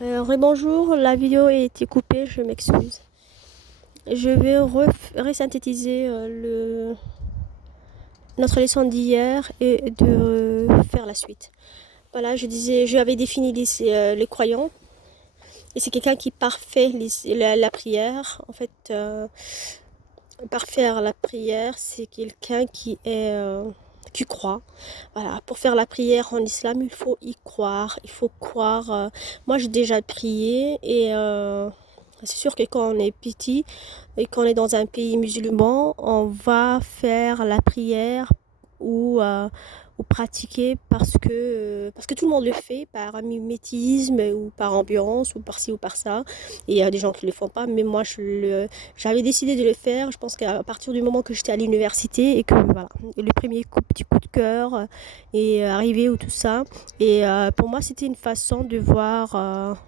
Rebonjour, la vidéo a été coupée, je m'excuse. Je vais resynthétiser notre leçon d'hier et de faire la suite. Voilà, j'avais défini les croyants. Et c'est quelqu'un qui parfait la prière. En fait, parfaire la prière, c'est quelqu'un qui croit. Voilà, pour faire la prière en islam, il faut y croire. Il faut croire. Moi, j'ai déjà prié et c'est sûr que quand on est petit et qu'on est dans un pays musulman, on va faire la prière ou, euh, ou pratiquer parce que tout le monde le fait par mimétisme ou par ambiance ou par ci ou par ça. Et il y a des gens qui ne le font pas, mais moi j'avais décidé de le faire. Je pense qu'à partir du moment que j'étais à l'université et que voilà, le premier petit coup de cœur est arrivé ou tout ça. Et pour moi, c'était une façon de voir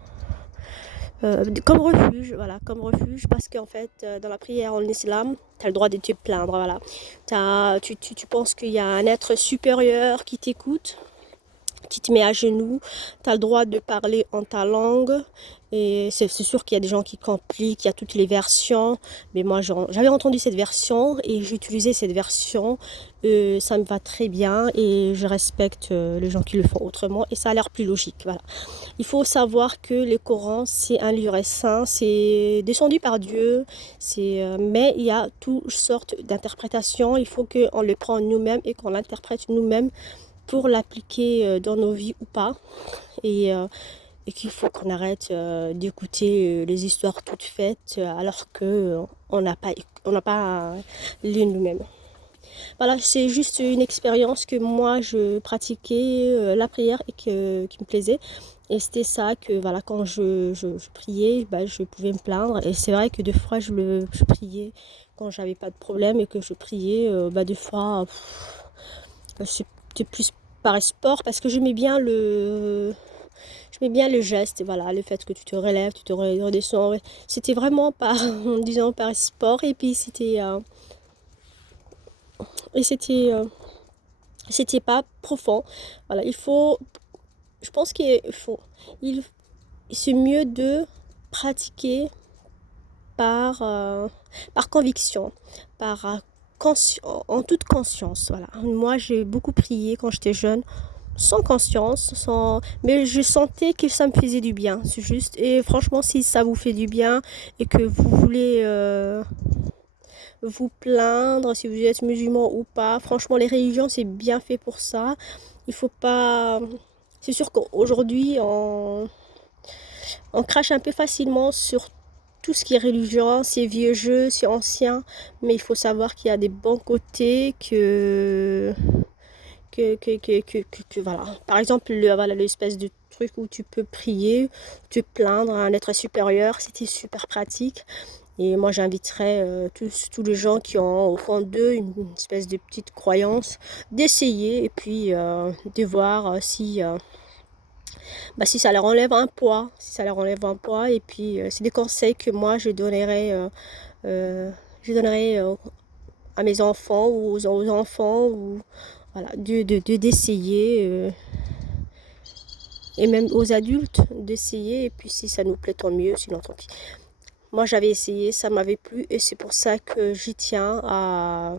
comme refuge, voilà, comme refuge, parce qu'en fait, dans la prière en islam, tu as le droit de te plaindre, voilà. Tu penses qu'il y a un être supérieur qui t'écoute, qui te met à genoux, tu as le droit de parler en ta langue. Et c'est sûr qu'il y a des gens qui compliquent, il y a toutes les versions, mais moi j'avais entendu cette version et j'ai utilisé cette version. Ça me va très bien et je respecte les gens qui le font autrement et ça a l'air plus logique. Voilà. Il faut savoir que le Coran, c'est un livre saint, c'est descendu par Dieu, mais il y a toutes sortes d'interprétations. Il faut qu'on le prenne nous-mêmes et qu'on l'interprète nous-mêmes pour l'appliquer dans nos vies ou pas. Et, euh, et qu'il faut qu'on arrête d'écouter les histoires toutes faites alors que on n'a pas lu nous-mêmes. Voilà, c'est juste une expérience que moi je pratiquais la prière et qui me plaisait. Et c'était ça que voilà, quand je priais, bah, je pouvais me plaindre. Et c'est vrai que des fois je priais quand j'avais pas de problème et que je priais, bah, des fois c'était plus par sport parce que j'aimais bien le geste, voilà, le fait que tu te relèves, tu te redescends. Ouais. C'était vraiment par, disons, par sport et puis et c'était pas profond. Voilà, je pense qu'il faut, il, c'est mieux de pratiquer par, par conviction, par en toute conscience. Voilà. Moi, j'ai beaucoup prié quand j'étais jeune, sans conscience, mais je sentais que ça me faisait du bien. C'est juste. Et franchement, si ça vous fait du bien et que vous voulez vous plaindre, si vous êtes musulman ou pas, franchement, les religions, c'est bien fait pour ça. Il faut pas. C'est sûr qu'aujourd'hui, on crache un peu facilement sur tout ce qui est religion, c'est vieux jeux, c'est ancien, mais il faut savoir qu'il y a des bons côtés voilà. Par exemple, voilà, l'espèce de truc où tu peux prier, te plaindre à un être supérieur, c'était super pratique. Et moi, j'inviterais tous les gens qui ont au fond d'eux une espèce de petite croyance d'essayer et puis de voir si ça leur enlève un poids, si ça leur enlève un poids. Et puis, c'est des conseils que moi, euh, je donnerais à mes enfants ou aux enfants ou voilà, d'essayer et même aux adultes d'essayer. Et puis, si ça nous plaît, tant mieux, sinon tant pis. Moi, j'avais essayé, ça m'avait plu et c'est pour ça que j'y tiens à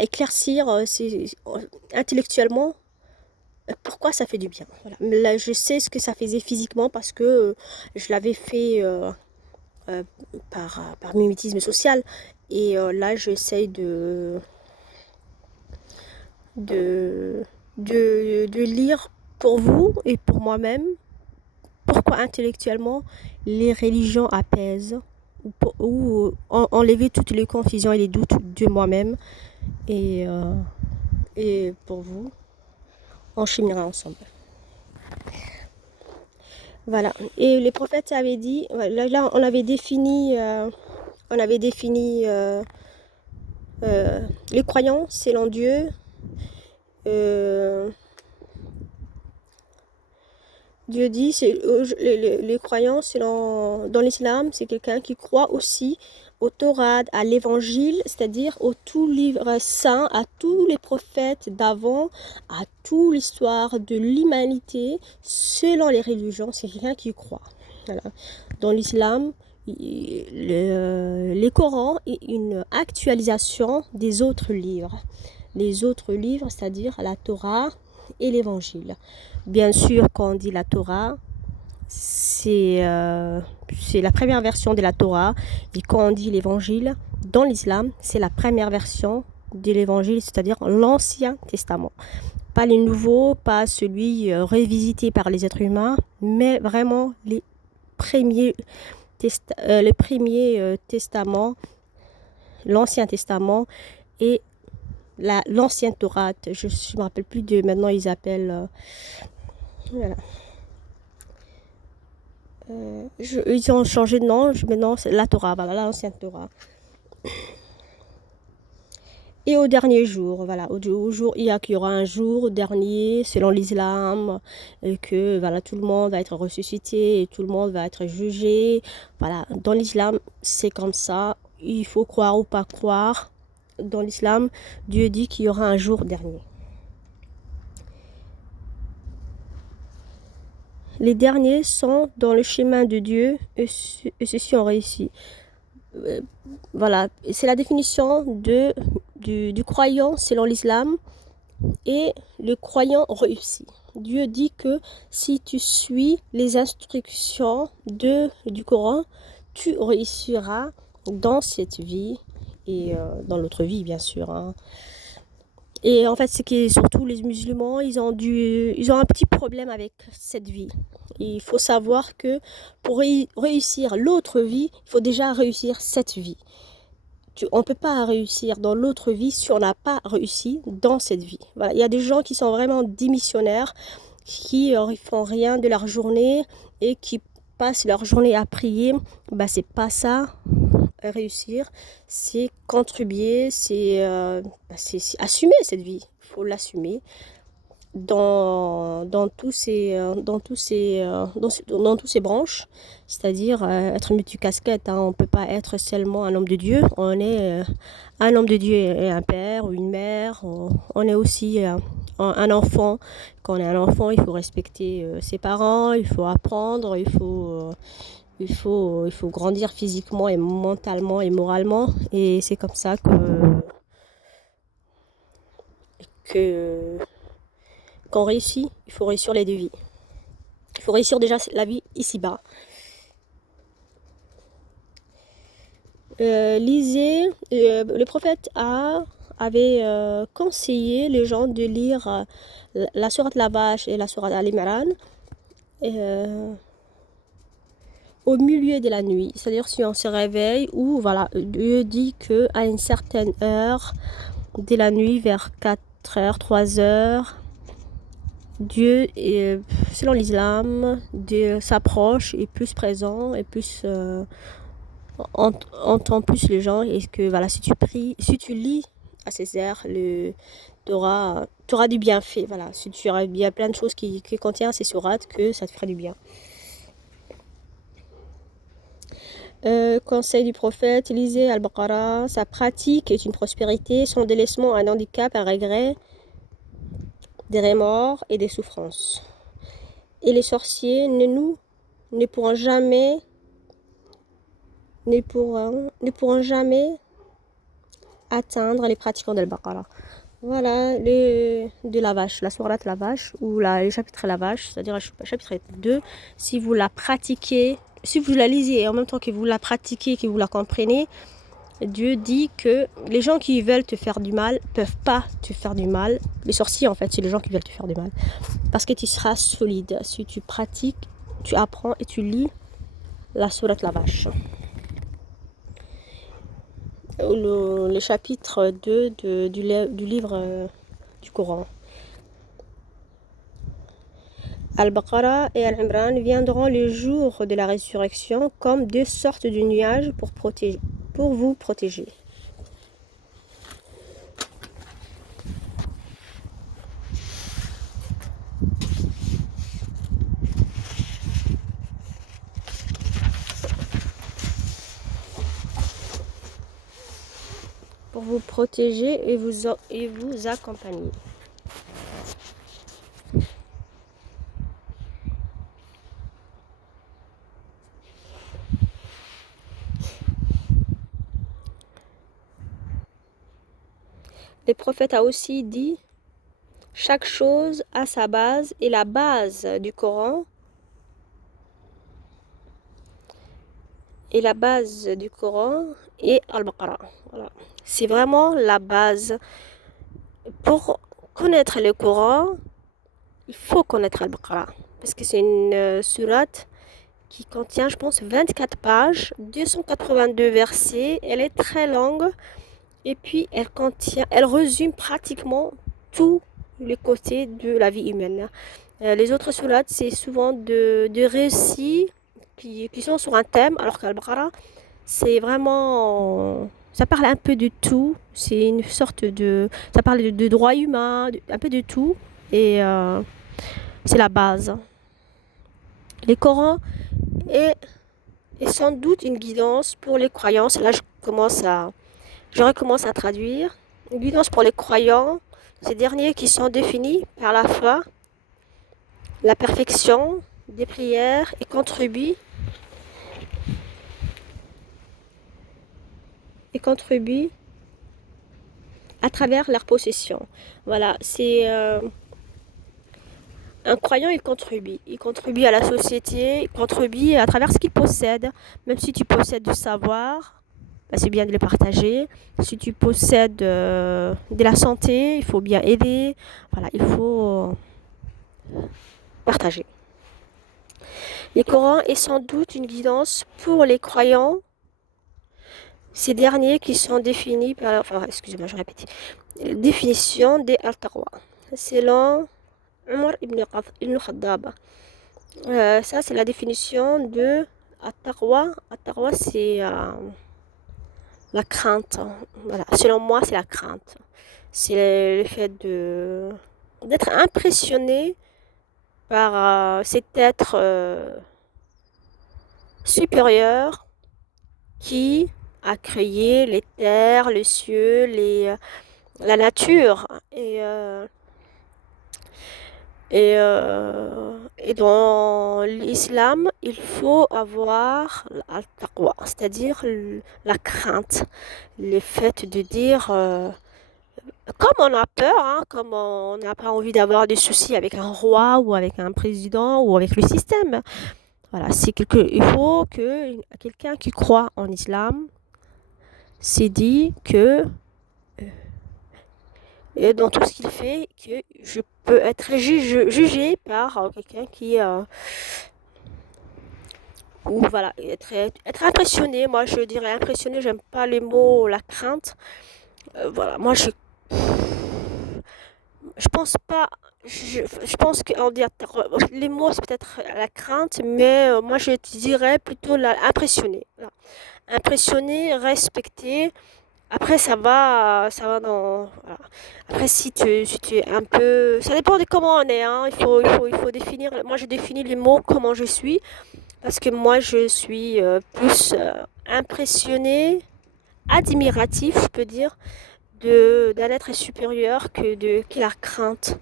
éclaircir intellectuellement pourquoi ça fait du bien. Voilà. Là, je sais ce que ça faisait physiquement parce que je l'avais fait euh, par mimétisme social. Et là, j'essaye de, de lire pour vous et pour moi-même pourquoi intellectuellement les religions apaisent ou enlever toutes les confusions et les doutes de moi-même et, euh, et pour vous, on cheminera ensemble. Voilà. Et les prophètes avaient dit, là on avait défini les croyants selon Dieu. Euh, Dieu dit, les croyants selon, dans l'islam, c'est quelqu'un qui croit aussi au Torah, à l'Évangile, c'est-à-dire au tout livre saint, à tous les prophètes d'avant, à toute l'histoire de l'humanité, selon les religions, c'est quelqu'un qui croit. Voilà. Dans l'islam, les Corans est une actualisation des autres livres. Les autres livres, c'est-à-dire la Torah et l'Évangile. Bien sûr, quand on dit la Torah, c'est la première version de la Torah. Et quand on dit l'évangile, dans l'islam, c'est la première version de l'évangile, c'est-à-dire l'Ancien Testament. Pas les nouveaux, pas celui revisité par les êtres humains, mais vraiment les premiers, testaments, l'Ancien Testament et l'ancienne Torah. Je ne me rappelle plus de maintenant, ils appellent. Voilà. Ils ont changé de nom, maintenant c'est la Torah, voilà, l'ancienne Torah. Et au dernier jour, voilà, au jour, il y aura un jour dernier, selon l'islam, que voilà, tout le monde va être ressuscité et tout le monde va être jugé. Voilà, dans l'islam, c'est comme ça, il faut croire ou pas croire. Dans l'islam, Dieu dit qu'il y aura un jour dernier. Les derniers sont dans le chemin de Dieu et ceux-ci ont réussi. Voilà, c'est la définition du croyant selon l'islam et le croyant réussi. Dieu dit que si tu suis les instructions du Coran, tu réussiras dans cette vie et dans l'autre vie bien sûr. Hein. Et en fait, c'est que surtout les musulmans, ils ont un petit problème avec cette vie. Et il faut savoir que pour réussir l'autre vie, il faut déjà réussir cette vie. On ne peut pas réussir dans l'autre vie si on n'a pas réussi dans cette vie. Voilà. Il y a des gens qui sont vraiment démissionnaires, qui ne font rien de leur journée et qui passent leur journée à prier. Bah, c'est pas ça. Réussir, c'est contribuer, c'est assumer cette vie. Il faut l'assumer dans tous ces branches, c'est-à-dire être multicasquette. Hein. On ne peut pas être seulement un homme de Dieu. On est un homme de Dieu et un père ou une mère. On est aussi un enfant. Quand on est un enfant, il faut respecter ses parents, il faut apprendre, il faut grandir physiquement et mentalement et moralement. Et c'est comme ça qu'on réussit. Il faut réussir les deux vies. Il faut réussir déjà la vie ici-bas. Lisez, le prophète avait conseillé les gens de lire la sourate La Vache et la sourate Al-Imran au milieu de la nuit, c'est-à-dire si on se réveille ou voilà, Dieu dit que à une certaine heure de la nuit, vers 4h, 3h, Dieu, selon l'islam, Dieu s'approche, est plus présent et plus entend plus les gens. Et que voilà, si tu pries, si tu lis à ces heures, tu auras du bienfait. Voilà, si tu auras bien plein de choses qui contient ces sourates, que ça te fera du bien. Conseil du prophète, lisez Al-Baqarah, sa pratique est une prospérité, son délaissement un handicap, un regret, des remords et des souffrances. Et les sorciers ne pourront jamais atteindre les pratiquants d'Al-Baqarah. Voilà, de la vache, la sourate La Vache, ou le chapitre La Vache, c'est-à-dire le chapitre 2, si vous la pratiquez, si vous la lisez et en même temps que vous la pratiquez, que vous la comprenez, Dieu dit que les gens qui veulent te faire du mal peuvent pas te faire du mal. Les sorciers, en fait, c'est les gens qui veulent te faire du mal. Parce que tu seras solide. Si tu pratiques, tu apprends et tu lis la sourate La Vache. Le chapitre 2 du livre du Coran. Al-Baqarah et Al-Imran viendront le jour de la résurrection comme deux sortes de nuages pour vous protéger. vous protéger et vous accompagner. Le prophète a aussi dit, chaque chose a sa base et la base du Coran est Al-Baqarah. Voilà. C'est vraiment la base. Pour connaître le Coran, il faut connaître Al-Baqarah. Parce que c'est une sourate qui contient, je pense, 24 pages, 282 versets. Elle est très longue. Et puis, elle résume pratiquement tous les côtés de la vie humaine. Les autres sourates, c'est souvent de récits qui sont sur un thème, alors qu'Al-Baqarah, c'est vraiment... Ça parle un peu de tout. C'est une sorte de... Ça parle de droits humains, un peu de tout. Et c'est la base. Le Coran est sans doute une guidance pour les croyances. Là, je recommence à traduire. Une guidance pour les croyants, ces derniers qui sont définis par la foi, la perfection des prières et contribuent à travers leur possession. Voilà, c'est un croyant, il contribue à la société, il contribue à travers ce qu'il possède. Même si tu possèdes du savoir, bah, c'est bien de le partager. Si tu possèdes de la santé, il faut bien aider. Voilà, il faut partager. Le Coran est sans doute une guidance pour les croyants, ces derniers qui sont définis par... Enfin, excusez-moi, je répète. Définition des al-taqwa. Selon Omar ibn Khattab. Ça, c'est la définition de al-taqwa. Al-taqwa, c'est la crainte. Voilà. Selon moi, c'est la crainte. C'est le fait d'être impressionné par cet être supérieur qui a créé les terres, les cieux, la nature. Et dans l'islam, il faut avoir al-taqwa, c'est-à-dire la crainte, le fait de dire, comme on a peur, hein, comme on n'a pas envie d'avoir des soucis avec un roi ou avec un président ou avec le système. Voilà, il faut que quelqu'un qui croit en islam s'est dit que et dans tout ce qu'il fait, que je peux être jugé par quelqu'un qui... ou voilà, être impressionné. Moi, je dirais impressionné, j'aime pas les mots, la crainte. Voilà, moi, je pense pas... Je pense que les mots, c'est peut-être la crainte, mais moi, je dirais plutôt impressionné. Voilà. Impressionné, respecté. Après, ça va dans... Voilà. Après, si tu es un peu... Ça dépend de comment on est, hein. Il faut définir... Moi, je définis les mots comment je suis. Parce que moi, je suis plus impressionnée, admiratif, je peux dire, d'un être supérieur que la crainte.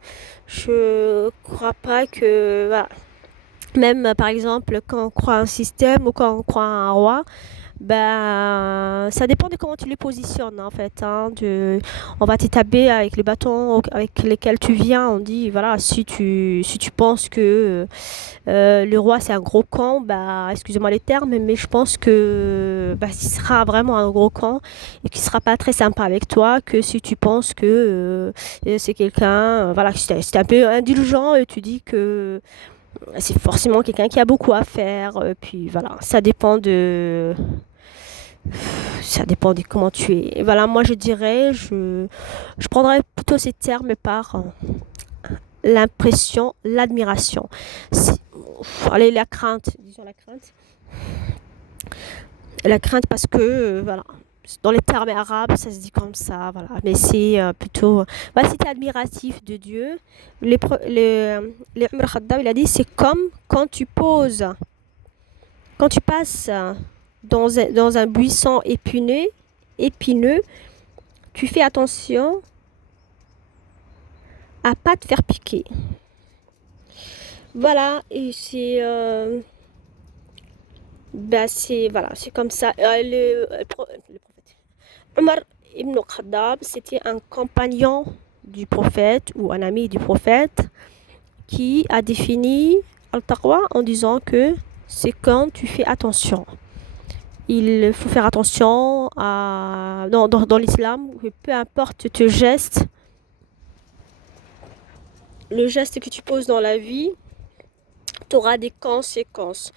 Je crois pas que... Voilà. Même, par exemple, quand on croit à un système ou quand on croit à un roi, ben, ça dépend de comment tu les positionnes en fait. Hein, on va t'établir avec les bâtons avec lesquels tu viens. On dit voilà, si tu penses que le roi c'est un gros con, bah excusez-moi les termes, mais je pense que bah, il sera vraiment un gros con et qu'il sera pas très sympa avec toi. Que si tu penses que c'est quelqu'un, voilà, c'est un peu indulgent et tu dis que c'est forcément quelqu'un qui a beaucoup à faire. Puis voilà, ça dépend de comment tu es. Et voilà, moi je dirais, je prendrais plutôt ces termes par l'impression, l'admiration. Allez, la crainte, disons la crainte. La crainte parce que, voilà, dans les termes arabes, ça se dit comme ça, voilà. Mais c'est plutôt... Voilà, si tu es admiratif de Dieu, les Umar Khaddam, il a dit, c'est comme quand tu passes dans un buisson épineux, tu fais attention à pas te faire piquer. Voilà, et c'est comme ça. Le prophète Omar ibn Khattab, c'était un compagnon du prophète ou un ami du prophète qui a défini al-taqwa en disant que c'est quand tu fais attention. Il faut faire attention dans l'islam, que peu importe tes gestes, le geste que tu poses dans la vie, tu auras des conséquences.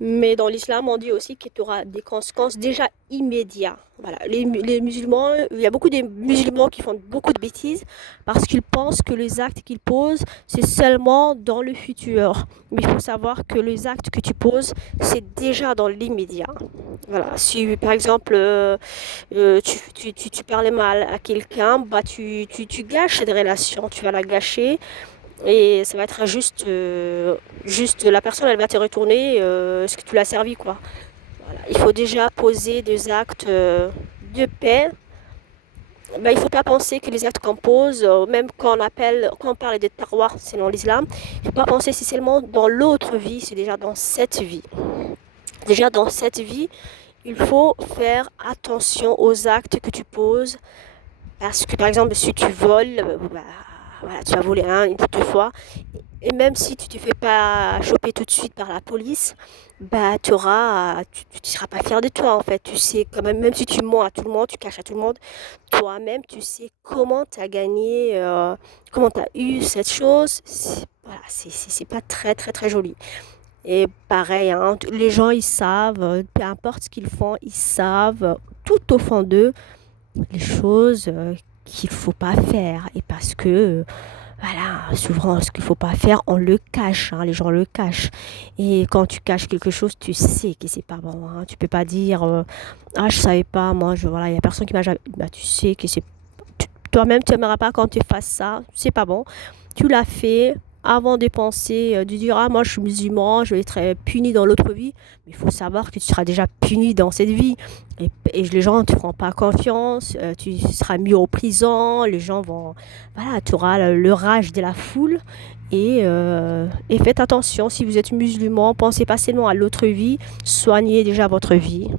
Mais dans l'islam, on dit aussi que tu auras des conséquences déjà immédiates. Voilà. Les musulmans, il y a beaucoup de musulmans qui font beaucoup de bêtises parce qu'ils pensent que les actes qu'ils posent, c'est seulement dans le futur. Mais il faut savoir que les actes que tu poses, c'est déjà dans l'immédiat. Voilà. Si par exemple, tu parlais mal à quelqu'un, bah, tu gâches cette relation, tu vas la gâcher. Et ça va être juste la personne, elle va te retourner ce que tu l'as servi, quoi. Voilà. Il faut déjà poser des actes de paix. Ben, il ne faut pas penser que les actes qu'on pose, même quand on parle de terroir, selon l'islam, il ne faut pas penser que c'est seulement dans l'autre vie, c'est déjà dans cette vie. Déjà dans cette vie, il faut faire attention aux actes que tu poses. Parce que par exemple, si tu voles, bah, voilà, tu vas voler une ou deux fois. Et même si tu ne te fais pas choper tout de suite par la police, bah, tu ne seras pas fier de toi en fait. Tu sais quand même, même si tu mens à tout le monde, tu caches à tout le monde, toi-même, tu sais comment tu as gagné, comment tu as eu cette chose. Voilà, c'est pas très très très joli. Et pareil, hein, les gens ils savent, peu importe ce qu'ils font, ils savent tout au fond d'eux les choses qu'il faut pas faire. Et parce que voilà, souvent, ce qu'il faut pas faire, on le cache, hein, les gens le cachent. Et quand tu caches quelque chose, tu sais que c'est pas bon. Hein. Tu peux pas dire, ah, je savais pas, moi, voilà, il y a personne qui m'a jamais. Bah, tu sais que toi-même, tu n'aimeras pas quand tu fasses ça, c'est pas bon. Tu l'as fait avant de penser, de dire, ah, moi, je suis musulman, je vais être puni dans l'autre vie. Mais il faut savoir que tu seras déjà puni dans cette vie. Et les gens ne te feront pas confiance, tu seras mis en prison, les gens vont... Voilà, tu auras le rage de la foule. Et faites attention, si vous êtes musulman, pensez pas seulement à l'autre vie, soignez déjà votre vie.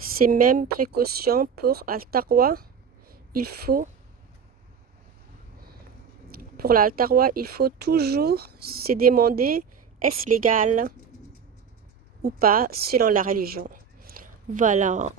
Ces mêmes précautions pour Al-Taqwa, il faut, pour l'Al-Taqwa, il faut toujours se demander est-ce légal ou pas selon la religion. Voilà.